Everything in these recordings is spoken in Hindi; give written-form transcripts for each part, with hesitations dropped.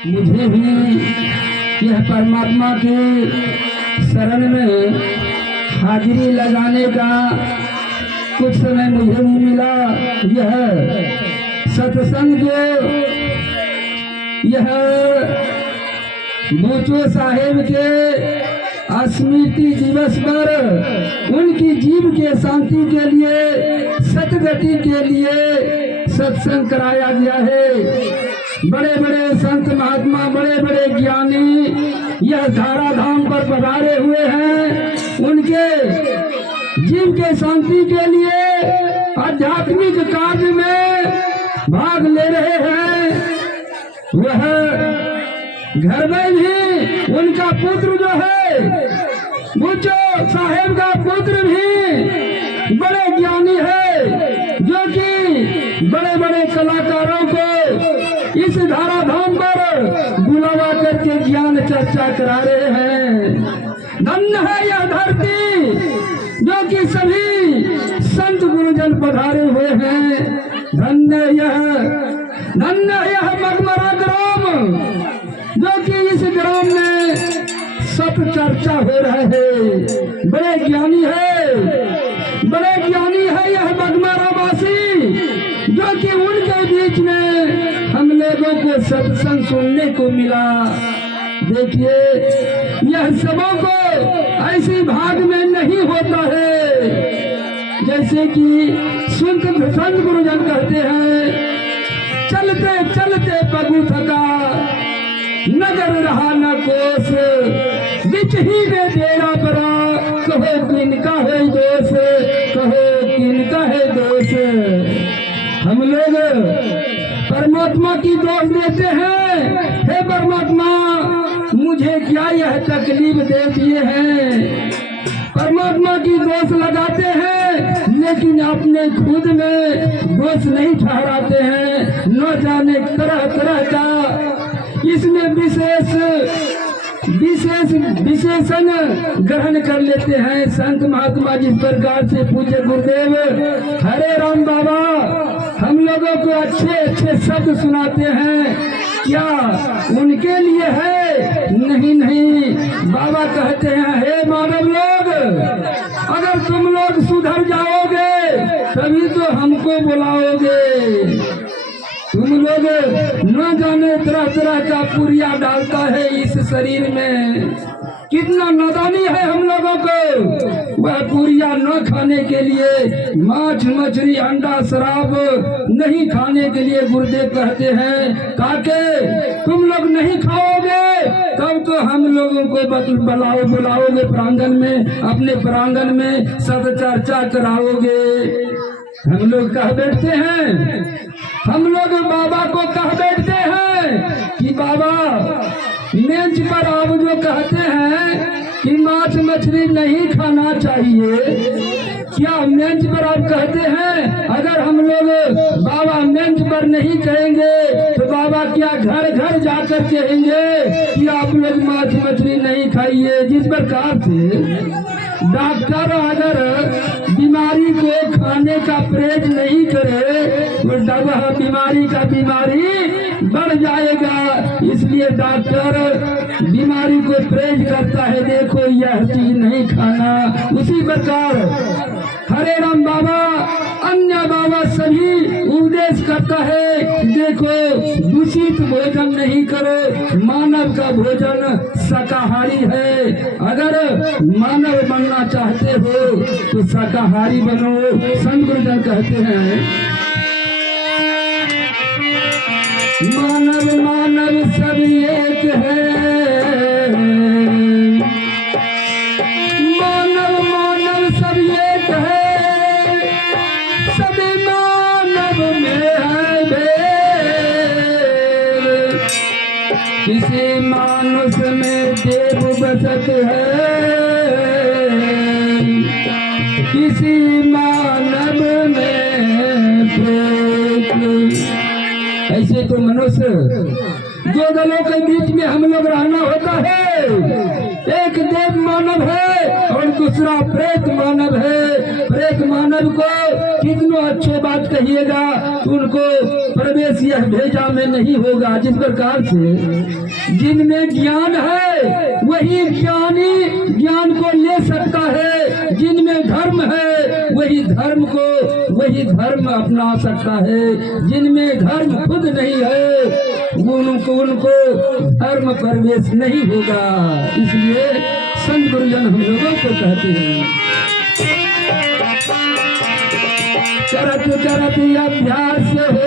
मुझे भी यह परमात्मा के शरण में हाजिरी लगाने का कुछ समय मुझे भी मिला। यह सत्संग जो यह बूचो साहेब के स्मृति दिवस पर उनकी जीव के शांति के लिए, सतगति के लिए सत्संग कराया गया है। बड़े बड़े संत महात्मा, बड़े बड़े ज्ञानी यह धारा धाम पर पधारे हुए हैं। उनके जीव के शांति के लिए आध्यात्मिक कार्य में भाग ले रहे हैं। वह घर में भी उनका पुत्र जो है, बूचो साहेब का पुत्र भी बड़े ज्ञानी है, जो कि बड़े बड़े कलाकारों को इस धारा धाम पर बुलावा करके ज्ञान चर्चा करा रहे हैं। धन्य है यह धरती जो कि सभी संत गुरुजन पधारे हुए हैं। धन्य यह मगमरा ग्राम जो कि इस ग्राम में सत चर्चा हो रहा है। बड़े ज्ञानी है यह मगमरा वासी, जो कि उनके बीच में हम लोगों को सत्संग सुनने को मिला। देखिए, यह सबों को ऐसी भाग में नहीं होता है। जैसे कि संत गुरुजन कहते हैं, चलते चलते पगु थका, नगर रहा न कोस, बिच ही में डेरा पड़ा, कहो किनका है दोष, कहो किनका है दोष। हम लोग परमात्मा की दोष देते हैं, हे परमात्मा मुझे क्या यह तकलीफ दे दिए हैं। परमात्मा की दोष लगाते हैं, लेकिन अपने खुद में दोष नहीं ठहराते हैं। न जाने तरह तरह का इसमें विशेषण ग्रहण कर लेते हैं। संत महात्मा जिस प्रकार से पूज्य गुरुदेव हरे राम बाबा हम लोगों को अच्छे अच्छे शब्द सुनाते हैं, क्या उनके लिए है? नहीं, बाबा कहते हैं, हे मानव लोग, अगर तुम लोग सुधर जाओगे तभी तो हमको बुलाओगे। तुम लोग न जाने तरह तरह का पुरिया डालता है इस शरीर में। कितना नादानी है हम लोगों को। वह पुरिया न खाने के लिए, मांस मछली अंडा शराब नहीं खाने के लिए गुरुदेव कहते हैं, काके तुम लोग नहीं खाओगे तब तो हम लोगों को बुलाओगे प्रांगण में, अपने प्रांगण में सद चर्चा कराओगे। हम लोग कह बैठते हैं, हम लोग बाबा को कह बैठते हैं कि बाबा मेज पर आप जो कहते हैं कि मांस मछली नहीं खाना चाहिए, क्या मेज पर आप कहते हैं? अगर हम लोग बाबा मेज पर नहीं कहेंगे तो बाबा क्या घर घर जाकर कहेंगे कि आप लोग मांस मछली नहीं खाइए? जिस प्रकार से डॉक्टर अगर बीमारी को खाने का परहेज नहीं करे तो बीमारी बढ़ जाएगा। इसलिए डॉक्टर बीमारी को परहेज करता है, देखो यह चीज नहीं खाना। उसी प्रकार हरे राम बाबा, अन्य बाबा सभी उपदेश करता है, देखो दूषित भोजन नहीं करो, मानव का भोजन शाकाहारी है। अगर मानव बनना चाहते हो तो शाकाहारी बनो। संत गुरुजन कहते हैं, मानव सब एक है, मानव सब एक है, सभी मानव में है भेद, किसी मानुष में देव बसत है, किसी मानव में प्रेत। ऐसे तो मनुष्य दो दलों के बीच में हम लोग रहना होता है। एक देव मानव है और दूसरा प्रेत मानव है। प्रेत मानव को कितनो अच्छे बात कहिएगा उनको प्रवेश यह भेजा में नहीं होगा। जिस प्रकार से जिनमें ज्ञान है वही ज्ञानी ज्ञान को ले सकता है, जिनमें धर्म है वही धर्म अपना सकता है, जिनमें धर्म खुद नहीं है उनको धर्म प्रवेश नहीं होगा। इसलिए संत गुरुजन हम लोगों को कहते हैं करत करत अभ्यास हो,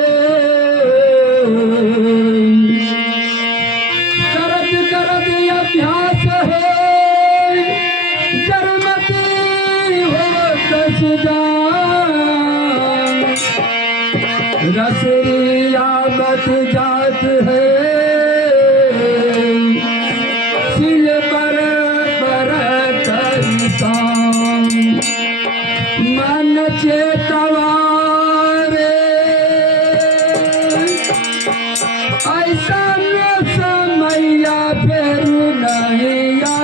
करत करत अभ्यास हो, जरमती हो रसिया बच जात है, सिल पर करता मन चेतवा ऐसा समैया फिर नैया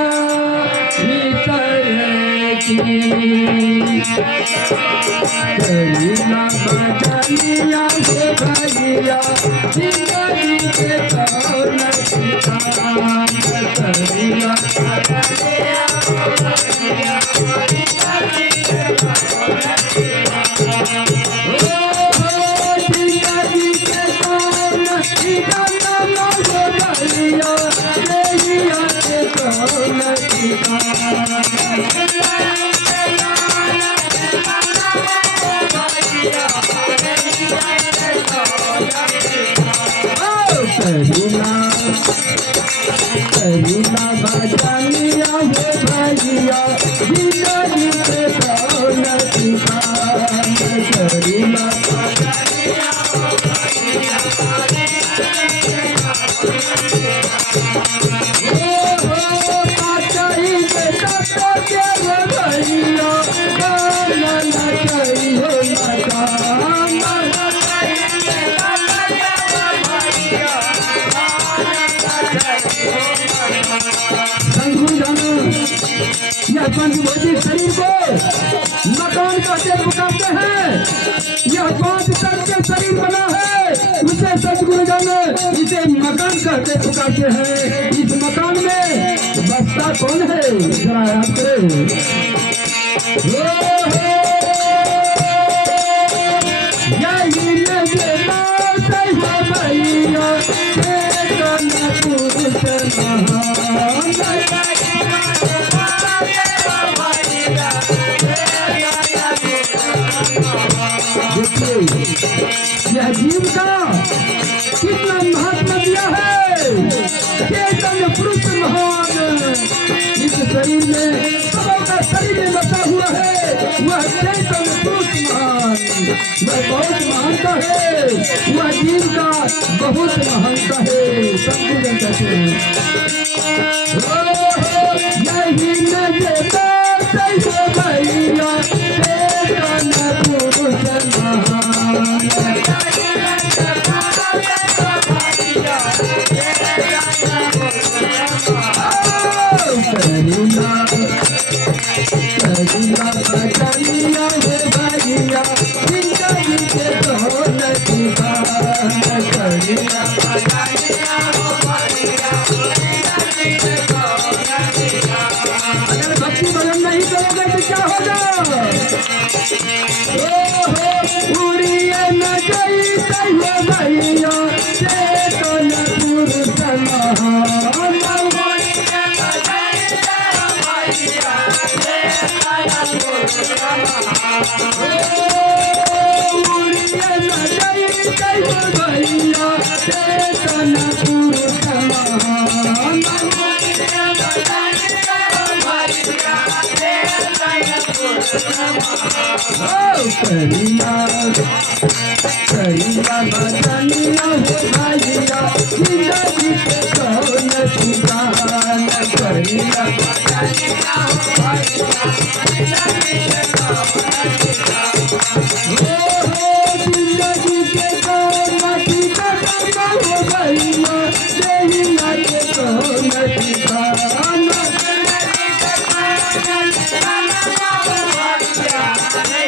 करीना बदलिया हो भैया जिंदगी के कौन करीना बदलिया हो भैया जिंदगी के कौन करुणा बदलिया हो भैया जिंदगी के कौन करुणा बदलिया हो भैया यह पंचभौतिक शरीर को मकान कहते पुकारते हैं। यह 5 तत्व के शरीर बना है, उसे सतगुरुजन इसे मकान कहते पुकारते हैं। इस मकान में बसता कौन है जरा याद करें। यह जीव का कितना महत्व दिया है। चेतन पुरुष महान इस शरीर में सबों का शरीर में बसा हुआ है, वह चेतन पुरुष महान वह बहुत महानता है, वह जीव का बहुत महानता है। सब कहते हैं यही नजर भैया चेतन पुरुष महान अगर भक्ति भजन नहीं करोगे तो क्या होगा। उड़िए न गई भैया चेतन पुरुष महान भैया चेतन पुरुष महान करीना करीना बदलिया हो भैया जिंदगी के कौन ठिकान करीना बदलिया हो भैया जिंदगी के कौन ठिकान जिंदगी के कौन ठिकान हो भैया जिंदगी के कौन ठिकान करीना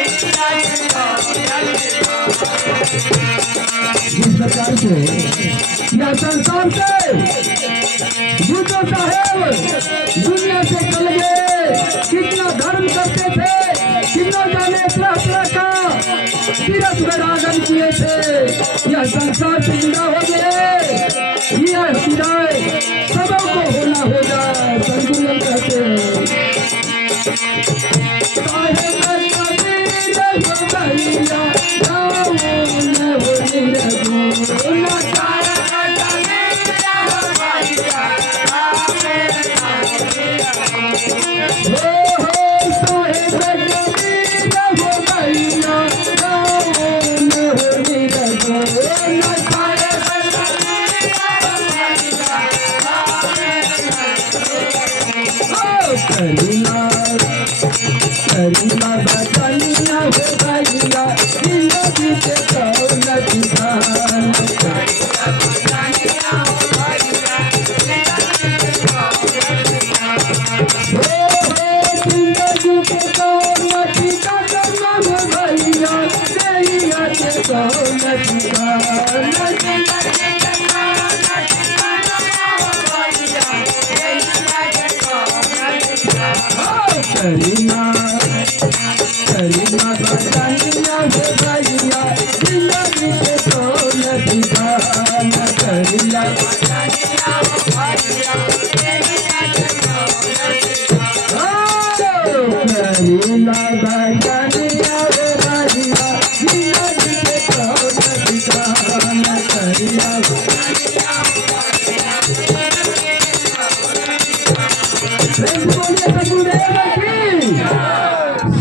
से या संसार से भूतो साहेब दुनिया से चल गए। कितना धर्म करते थे, कितना जाने तरह तरह का तीरथ वैरागन किए थे, यह संसार से जुड़ा हो गए। यह विदाई सबों को होना होगा। संतुलन कहते हैं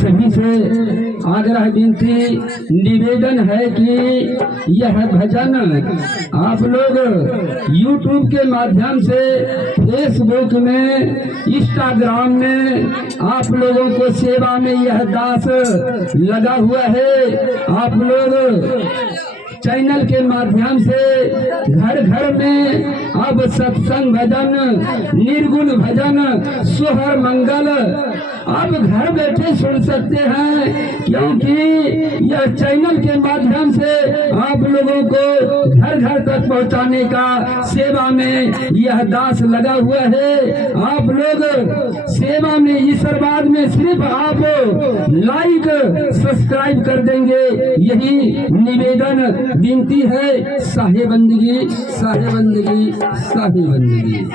सभी से आग्रह विनती निवेदन है कि यह भजन आप लोग YouTube के माध्यम से, फेसबुक में, इंस्टाग्राम में आप लोगों को सेवा में यह दास लगा हुआ है। आप लोग चैनल के माध्यम से घर घर में अब सत्संग भजन, निर्गुण भजन, सोहर मंगल अब घर बैठे सुन सकते हैं, क्योंकि यह चैनल के माध्यम से आप लोगों को घर घर तक पहुंचाने का सेवा में यह दास लगा हुआ है। आप लोग सेवा में ईश्वरवाद में सिर्फ आप लाइक सब्सक्राइब कर देंगे, यही निवेदन विनती है। साहे बंदगी, साहे बंदगी, साहे बंदगी।